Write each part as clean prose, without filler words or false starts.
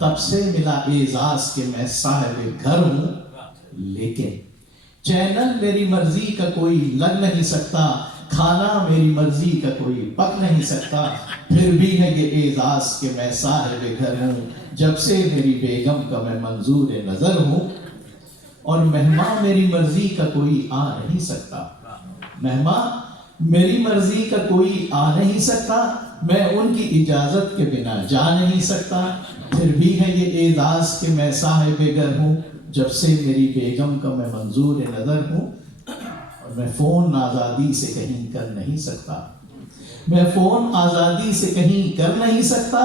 تب سے ملا اعزاز کہ میں صاحب گھر ہوں، لیکن چینل میری مرضی کا کوئی لگ نہیں سکتا، کھانا میری مرضی کا کوئی پک نہیں سکتا، پھر بھی ہے یہ اعزاز کہ میں صاحب گھر ہوں، جب سے میری بیگم کا میں منظور نظر ہوں، اور مہمان میری مرضی کا کوئی آ نہیں سکتا، مہمان میری مرضی کا کوئی آ نہیں سکتا، میں ان کی اجازت کے بنا جا نہیں سکتا، پھر بھی ہے یہ اعزاز کہ میں صاحب گھر ہوں، جب سے میری بیگم کا میں منظور نظر ہوں، اور میں فون آزادی سے کہیں کر نہیں سکتا، میں فون آزادی سے کہیں کر نہیں سکتا،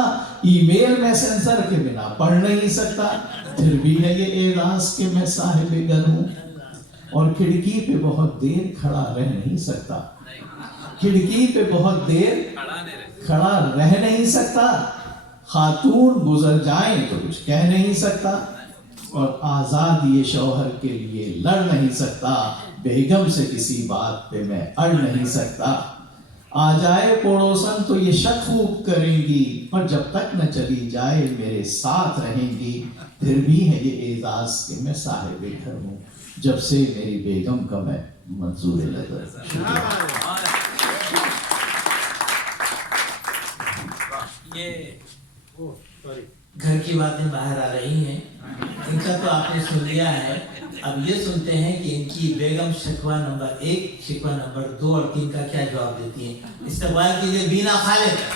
ای میل میں سینسر کے بنا پڑھ نہیں سکتا، پھر بھی ہے یہ اعزاز کہ میں صاحب گھر ہوں، اور کھڑکی پہ بہت دیر کھڑا رہ نہیں سکتا، کھڑکی پہ بہت دیر کھڑا رہ نہیں سکتا، خاتون گزر جائیں تو کچھ کہہ نہیں سکتا، اور آزاد یہ شوہر کے لیے لڑ نہیں سکتا، بیگم سے کسی بات پہ میں اڑ نہیں سکتا، آ جائے پڑوسن تو یہ شک خوب کریں گی، پر جب تک نہ چلی جائے میرے ساتھ رہیں گی، پھر بھی ہے یہ اعزاز کہ میں صاحب گھر ہوں، جب سے میری بیگم کا میں منظور نظر ہوں۔ یہ گھر کی باتیں باہر آ رہی ہیں، ان کا تو آپ نے سن لیا ہے، اب یہ سنتے ہیں کہ ان کی بیگم شکوہ نمبر 1، شکوہ نمبر 2 اور 3 کا کیا جواب دیتی ہیں۔ استقبال کیجیے بینا خالد۔